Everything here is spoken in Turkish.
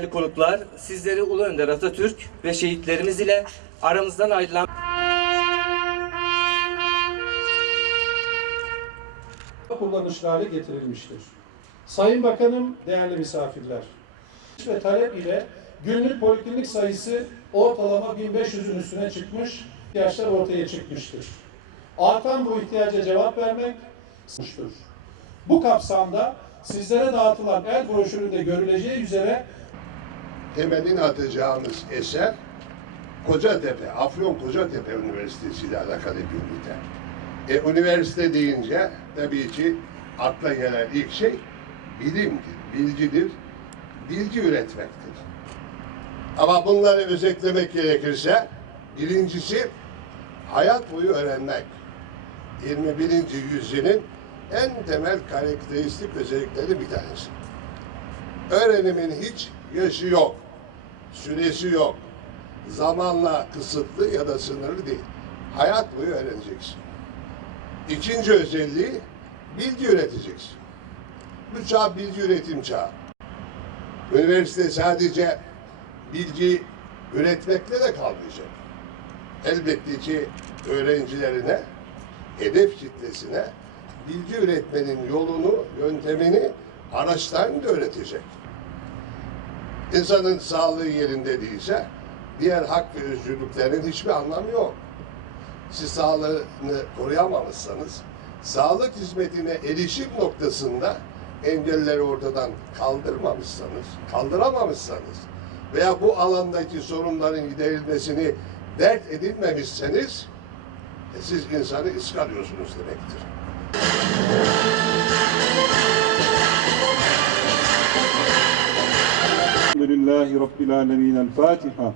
Değerli konuklar, sizleri Ulu Önder Atatürk ve şehitlerimiz ile aramızdan ayrılan kullanışlı hale getirilmiştir. Sayın Bakanım, değerli misafirler, ve talep ile günlük poliklinik sayısı ortalama 1500'ün üstüne çıkmış, ihtiyaçlar ortaya çıkmıştır. Artan bu ihtiyaca cevap vermek. Bu kapsamda sizlere dağıtılan el broşüründe görüleceği üzere temelini atacağımız eser Kocatepe, Afyon Kocatepe Üniversitesi ile alakalı bir ünite. E, üniversite deyince tabii ki akla gelen ilk şey bilimdir, bilgidir, bilgi üretmektir. Ama bunları özetlemek gerekirse birincisi hayat boyu öğrenmek. 21. yüzyılın en temel karakteristik özellikleri bir tanesi. Öğrenimin hiç yaşı yok, süresi yok. Zamanla kısıtlı ya da sınırlı değil. Hayat boyu öğreneceksin. İkinci özelliği bilgi üreteceksin. Bu çağ bilgi üretim çağı. Üniversite sadece bilgi üretmekle de kalmayacak. Elbette ki öğrencilerine, hedef kitlesine bilgi üretmenin yolunu, yöntemini araçlarını da öğretecek. İnsanın sağlığı yerinde değilse diğer hak ve özgürlüklerin hiçbir anlamı yok. Siz sağlığını koruyamamışsanız, sağlık hizmetine erişim noktasında engelleri ortadan kaldırmamışsanız, kaldıramamışsanız veya bu alandaki sorunların giderilmesini dert edinmemişseniz e, siz insanı ıskalıyorsunuz demektir. لله رب العالمين الفاتحة.